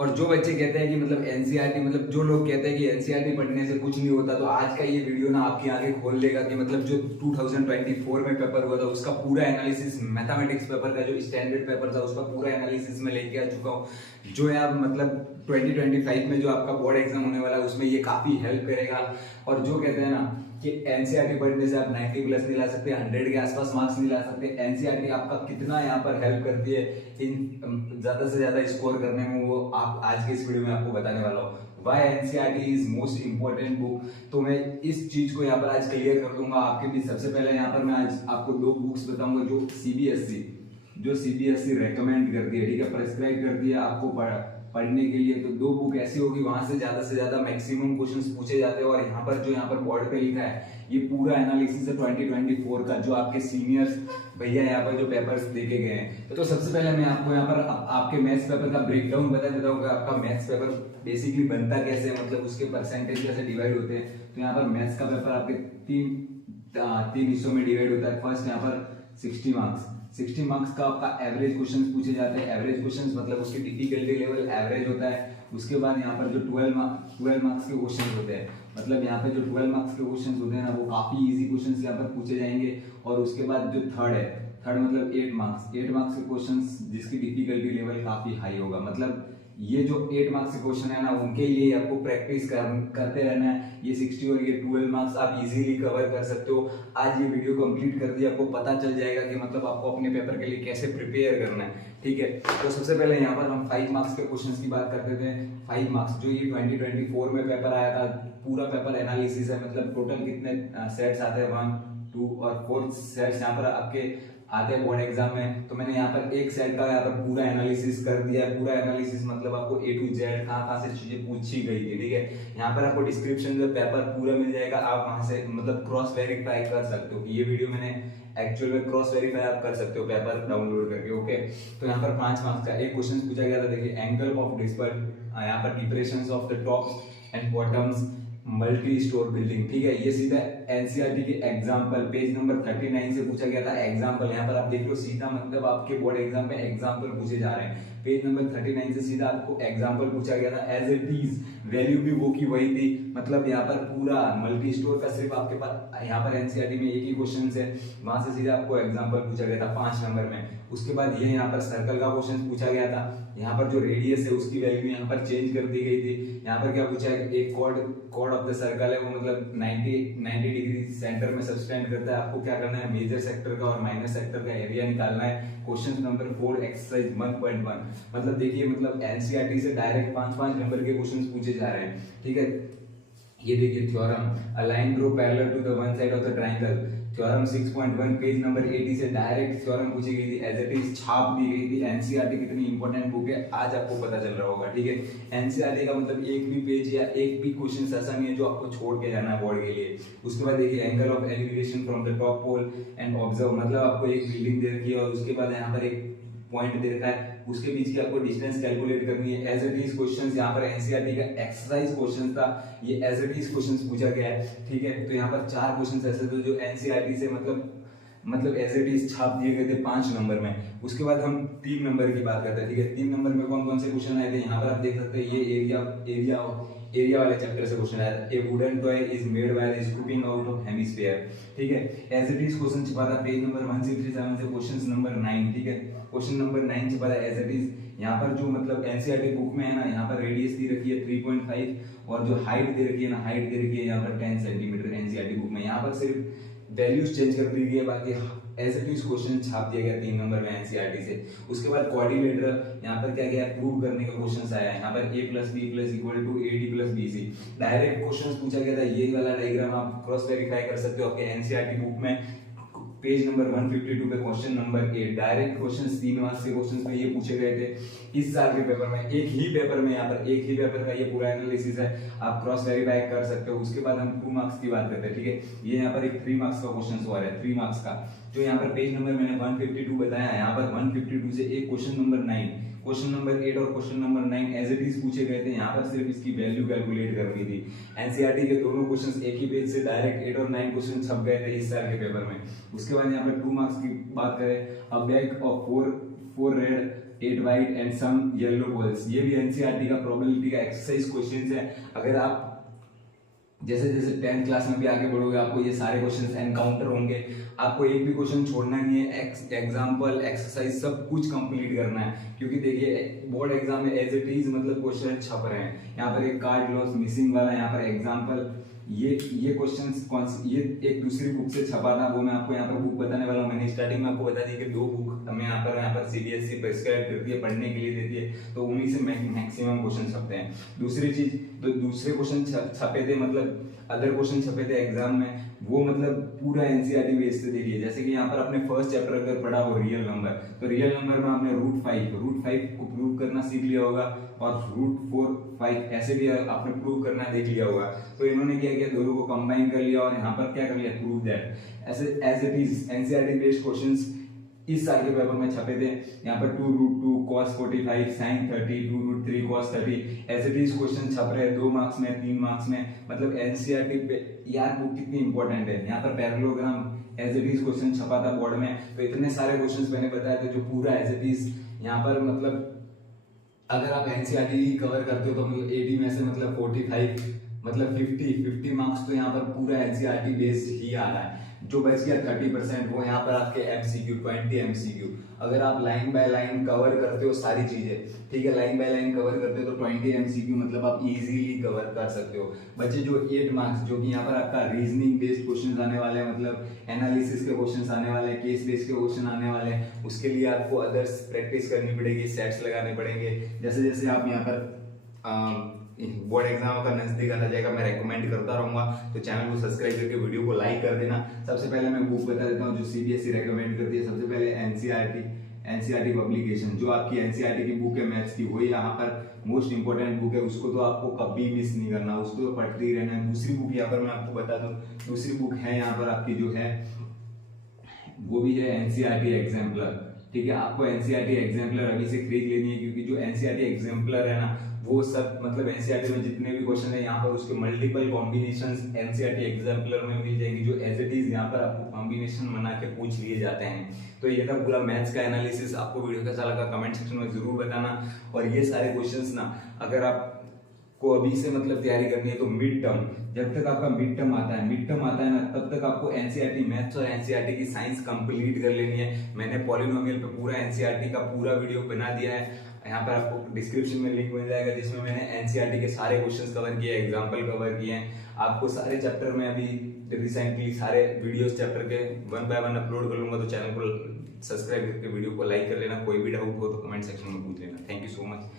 और जो बच्चे कहते हैं कि मतलब एनसीईआरटी, मतलब जो लोग कहते हैं कि एनसीईआरटी पढ़ने से कुछ नहीं होता, तो आज का ये वीडियो ना आपकी आंखें खोल देगा कि मतलब जो 2024 में पेपर हुआ था उसका पूरा एनालिसिस, मैथमेटिक्स पेपर का जो स्टैंडर्ड पेपर था उसका पूरा एनालिसिस में लेके आ चुका हूँ, जो है आप मतलब 2025 में जो आपका बोर्ड एग्जाम होने वाला है उसमें ये काफी हेल्प करेगा। और जो कहते हैं ना कि एनसीईआरटी पढ़ने से आप 90 प्लस नहीं ला सकते, 100 के आसपास मार्क्स नहीं ला सकते, एनसीईआरटी आपका कितना यहाँ पर हेल्प करती है इन ज्यादा से ज्यादा स्कोर करने में, वो आप आज के इस वीडियो में आपको बताने वाला हूँ। Why NCERT is most important book, तो मैं इस चीज को यहाँ पर आज क्लियर कर दूंगा आपके बीच। सबसे पहले यहाँ पर मैं आज आपको 2 बुक्स बताऊंगा जो सीबीएसई रेकमेंड करती है, ठीक है, प्रेस्क्राइब करती है आपको पढ़ने के लिए। तो 2 बुक ऐसी होगी वहां से ज्यादा मैक्सिमम क्वेश्चंस पूछे जाते हैं, और यहाँ पर बोर्ड पे लिखा है ये पूरा एनालिसिस है 2024 का, जो आपके सीनियर्स भैया यहाँ पर जो पेपर्स देखे गए हैं। तो सबसे पहले मैं आपको यहाँ पर आपके मैथ्स पेपर का ब्रेकडाउन बता देता हूँ कि आपका मैथ्स पेपर बेसिकली बनता कैसे है, मतलब उसके परसेंटेज कैसे डिवाइड होते हैं। तो यहाँ पर मैथ्स का पेपर आपके तीन हिस्सों में डिवाइड होता है। फर्स्ट यहाँ पर 60 मार्क्स का आपका एवरेज क्वेश्चंस पूछे जाते हैं। एवरेज क्वेश्चंस मतलब उसकी डिफिकल्टी लेवल एवरेज होता है। उसके बाद यहाँ पर जो 12 मार्क्स के क्वेश्चंस होते हैं, मतलब यहाँ पे जो 12 मार्क्स के क्वेश्चंस होते हैं ना वो काफी इजी क्वेश्चंस यहाँ पर पूछे जाएंगे। और उसके बाद जो थर्ड मतलब 8 मार्क्स के क्वेश्चंस जिसकी डिफिकल्टी लेवल काफी हाई होगा। मतलब ये जो 8 मार्क्स के क्वेश्चन है ना उनके लिए आपको प्रैक्टिस करते रहना है। ये 60 और ये 12 मार्क्स आप इजीली कवर कर सकते हो। आज ये वीडियो कंप्लीट कर दिया, आपको पता चल जाएगा कि मतलब आपको अपने पेपर के लिए कैसे प्रिपेयर करना है, ठीक है। तो सबसे पहले यहाँ पर हम 5 मार्क्स के क्वेश्चंस की बात करते थे। 5 मार्क्स जो ये 2024 में पेपर आया था, पूरा पेपर एनालिसिस है। मतलब टोटल कितने सेट्स आते हैं, 1, 2 और 4 सेट्स यहाँ पर आपके आते हैं बोर्ड एग्जाम में। तो मैंने यहाँ पर एक सेट का यहाँ पर पूरा एनालिसिस कर दिया है। पूरा एनालिसिस मतलब आपको A to Z कहाँ से चीजें पूछी गई थी, ठीक है। यहाँ पर आपको डिस्क्रिप्शन में पेपर पूरा मिल जाएगा, आप वहां से मतलब क्रॉस वेरीफाई कर सकते हो कि ये वीडियो मैंने एक्चुअल में क्रॉस वेरीफाई आप कर सकते हो पेपर डाउनलोड करके, ओके। तो यहाँ पर 5 मार्क्स का एक क्वेश्चन पूछा गया था, देखिए, एंगल ऑफ यहाँ पर depressions of the tops and bottoms multi store building, ठीक है। ये सीधा एनसीईआरटी के एग्जांपल पेज नंबर 39 से पूछा गया था। एग्जांपल यहाँ पर आप देख लो, सीधा मतलब आपके बोर्ड एग्जाम में एग्जांपल पूछे जा रहे हैं। पेज नंबर 39 से सीधा आपको एग्जांपल पूछा गया था। एज इट इज वैल्यू भी वो की वही थी। मतलब यहाँ पर पूरा मल्टी स्टोर का सिर्फ आपके पास यहाँ पर एनसीईआरटी में एक ही क्वेश्चन है, वहां से सीधा आपको एग्जांपल पूछा गया था 5 नंबर में। उसके बाद ये यहाँ पर सर्कल का क्वेश्चन पूछा गया था। यहाँ पर जो रेडियस है उसकी वैल्यू यहाँ पर चेंज कर दी गई थी। यहाँ पर क्या पूछा है, एक कॉर्ड ऑफ द सर्कल है वो मतलब 90 डिग्री सेंटर में सब्सटेंड करता है। आपको क्या करना है, मेजर सेक्टर का और माइनर सेक्टर का एरिया निकालना है। Question number 4 exercise 1.1। मतलब देखिए, मतलब एनसीईआरटी से डायरेक्ट 5 नंबर के क्वेश्चन पूछे जा रहे हैं, ठीक है। ये देखिए, theorem a line draw parallel to the one side of the triangle, theorem 6.1 page number 80 से डायरेक्ट थ्योरम पूछी गई थी। एज इट इज छाप दी गई थी। एनसीईआरटी कितनी इंपॉर्टेंट बुक है आज आपको पता चल रहा होगा, ठीक है। एनसीईआरटी का मतलब एक भी पेज या एक भी क्वेश्चन ऐसा नहीं है जो आपको छोड़ के जाना है बोर्ड के लिए। उसके बाद देखिए, angle of elevation from the top pole and observe, मतलब आपको एक बिल्डिंग दे रखी है और उसके बाद यहाँ पर एक पॉइंट दे रखा है, उसके बीच की आपको डिस्टेंस कैलकुलेट करनी है। एज इट इज क्वेश्चंस यहाँ पर एनसीईआरटी का एक्सरसाइज क्वेश्चन था, ये एज इट इज क्वेश्चंस पूछा गया है, ठीक है। तो यहाँ पर 4 क्वेश्चंस ऐसे थे जो एनसीईआरटी से मतलब एज इट इज छाप दिए गए थे 5 नंबर में। उसके बाद हम 3 नंबर की बात करते हैं, ठीक है। 3 नंबर में कौन कौन से क्वेश्चन आए थे, यहाँ पर आप देख सकते हैं। ये एरिया वाले चैप्टर से क्वेश्चन आया था। ए wooden toy is made by the scooping out of hemisphere, ठीक है। एज इट इज क्वेश्चन छिपा था पेज नंबर 1637 से क्वेश्चन नंबर 9, ठीक है। क्वेश्चन नंबर 9 छिपा था एज इट इज। यहाँ पर जो मतलब एनसीईआरटी बुक में है ना, यहाँ पर रेडियस दी रखी है 3.5 और जो हाइट दे रखी है ना, हाइट दे रखी है यहाँ पर 10 सेंटीमीटर एनसीईआरटी बुक में। यहाँ पर सिर्फ वैल्यूज चेंज कर दी गई है, बाकी एज इट इज क्वेश्चन छाप दिया गया 3 नंबर में एनसीईआरटी से। उसके बाद कोऑर्डिनेटर, यहाँ पर क्या गया, प्रूव करने का क्वेश्चन आया। यहाँ पर a + b = ad + bc direct question पूछा गया था। ये वाला डायग्राम आप क्रॉस वेरीफाई कर सकते हो आपके एनसीईआरटी बुक में, पेज नंबर 152 पे question number 8। Direct question 3 marks के क्वेश्चन में ये पूछे गए थे इस साल के पेपर में। एक ही पेपर में, यहाँ पर एक ही पेपर का ये पूरा एनालिसिस है, आप क्रॉस वेरीफाई कर सकते हो। उसके बाद हम 2 मार्क्स की बात करते हैं, ठीक है। ये यहाँ पर एक 3 मार्क्स का क्वेश्चन हुआ है, 3 मार्क्स का, जो यहाँ पर पेज नंबर मैंने 152 बताया। यहाँ पर 152 से एक क्वेश्चन नंबर 9, क्वेश्चन नंबर 8 और question number 9 as it is पूछे गए थे। यहाँ पर सिर्फ इसकी वैल्यू कैलकुलेट करनी थी। एनसीईआरटी के दोनों क्वेश्चंस एक ही पेज से डायरेक्ट 8 और 9 क्वेश्चन छप गए थे इस साल के पेपर में। उसके बाद यहाँ पर 2 मार्क्स की बात करें, a bag of 4 red 8 white and some yellow balls, ये भी एनसीईआरटी का प्रोबेबिलिटी का एक्सरसाइज क्वेश्चन है। अगर आप जैसे जैसे 10th क्लास में भी आगे बढ़ोगे आपको ये सारे क्वेश्चंस एनकाउंटर होंगे, आपको एक भी क्वेश्चन छोड़ना नहीं है, एग्जाम्पल एक्सरसाइज सब कुछ कंप्लीट करना है। क्योंकि देखिए बोर्ड एग्जाम में एज इट इज मतलब क्वेश्चन छप रहे हैं, यहाँ पर एक कार्ड लॉस मिसिंग वाला, यहाँ पर एग्जाम्पल, ये क्वेश्चंस कौन सी, ये एक दूसरी बुक से छपा था, वो मैं आपको यहाँ पर बुक बताने वाला हूँ। मैंने स्टार्टिंग में आपको बता दी कि 2 बुक हमें यहाँ पर सीबीएसई प्रेस्क्राइब करती है, पढ़ने के लिए देती है, तो उन्हीं से मैक्सिमम क्वेश्चन छपते हैं। दूसरी चीज, तो दूसरे क्वेश्चन छपे थे, मतलब अदर क्वेश्चन छपे थे एग्जाम में, वो मतलब पूरा एनसीईआरटी बेस पे देखिए। जैसे कि यहाँ पर आपने फर्स्ट चैप्टर अगर पढ़ा हो रियल नंबर, तो रियल नंबर में आपने रूट फाइव को प्रूव करना सीख लिया होगा, और रूट 4, 5 ऐसे भी आपने प्रूव करना देख लिया होगा। तो इन्होंने क्या किया, दोनों को कंबाइन कर लिया और यहाँ पर क्या कर लिया, प्रूव दैट। ऐसे as it is NCERT based questions इस साल के पेपर में छपे थे। यहाँ पर 2√2 cos 45 sin 30, 2√3 cos 30 as it is question छप रहे हैं 2 मार्क्स में, 3 मार्क्स में। मतलब एनसीईआरटी पे यार बुक कितनी इंपॉर्टेंट है। यहाँ पर parallelogram as it is question छपा था बोर्ड में, तो इतने सारे क्वेश्चंस मैंने बताए थे जो पूरा एज इट इज यहाँ पर, मतलब अगर आप एनसीईआरटी कवर करते हो तो मतलब 80 में से मतलब 45 मतलब 50 मार्क्स तो यहाँ पर पूरा एनसीईआरटी बेस्ड ही आ रहा है। जो बच गया 30% वो यहाँ पर आपके एमसीक्यू, 20 एमसीक्यू। अगर आप लाइन बाय लाइन कवर करते हो सारी चीजें, ठीक है, लाइन बाय लाइन कवर करते हो तो 20 एमसीक्यू मतलब आप इजीली कवर कर सकते हो। बच्चे जो 8 मार्क्स, जो कि यहाँ पर आपका रीजनिंग बेस्ड क्वेश्चन आने वाले हैं, मतलब एनालिसिस के क्वेश्चन आने वाले हैं, केस बेस्ड के क्वेश्चन आने वाले हैं, उसके लिए आपको अदर्स प्रैक्टिस करनी पड़ेगी, सेट्स लगाने पड़ेंगे। जैसे जैसे आप यहाँ पर बोर्ड एग्जाम का नजदीक आता जाएगा, मैं रेकमेंड करता रहूंगा, तो चैनल को सब्सक्राइब करके वीडियो को लाइक कर देना। सबसे पहले मैं बुक बता देता हूँ जो सीबीएसई रेकमेंड करती है। सबसे पहले एनसीईआरटी पब्लिकेशन, जो आपकी एनसीईआरटी की बुक है मैथ्स की, वही यहाँ पर मोस्ट इंपोर्टेंट बुक है, उसको तो आपको कभी मिस नहीं करना, उसको तो पढ़ते ही रहना है। दूसरी बुक यहाँ पर मैं आपको बता दूं, दूसरी बुक है यहाँ पर आपकी जो है वो भी है एनसीईआरटी एग्जाम्पलर, ठीक है। आपको एनसीईआरटी एग्जाम्पलर अभी से खरीद लेनी है, क्योंकि जो एनसीईआरटी एग्जाम्पलर है ना, वो सब मतलब एनसीईआरटी में जितने भी क्वेश्चन है यहाँ पर उसके मल्टीपल कॉम्बिनेशंस एनसीईआरटी एग्जाम्पलर में मिल जाएंगी, जो एज इट इज यहाँ पर आपको कॉम्बिनेशन बना के पूछ लिए जाते हैं। तो ये था पूरा मैथ्स का एनालिसिस। आपको वीडियो कैसा लगा कमेंट सेक्शन में जरूर बताना। और ये सारे क्वेश्चंस ना, अगर आप को अभी से मतलब तैयारी करनी है तो मिड टर्म, जब तक आपका मिड टर्म आता है ना, तब तक आपको एनसीईआरटी मैथ्स और एनसीईआरटी की साइंस कंप्लीट कर लेनी है। मैंने पॉलिनोमियल पे पूरा एनसीईआरटी का पूरा वीडियो बना दिया है, यहाँ पर आपको डिस्क्रिप्शन में लिंक मिल जाएगा, जिसमें मैंने एनसीईआरटी के सारे क्वेश्चंस कवर किए, एग्जांपल कवर किए हैं। आपको सारे चैप्टर में अभी रिसेंटली सारे वीडियोस चैप्टर के 1 बाय 1 अपलोड कर लूंगा, तो चैनल को सब्सक्राइब करके वीडियो को लाइक कर लेना। कोई भी डाउट हो तो कमेंट सेक्शन में पूछ लेना। Thank you so much.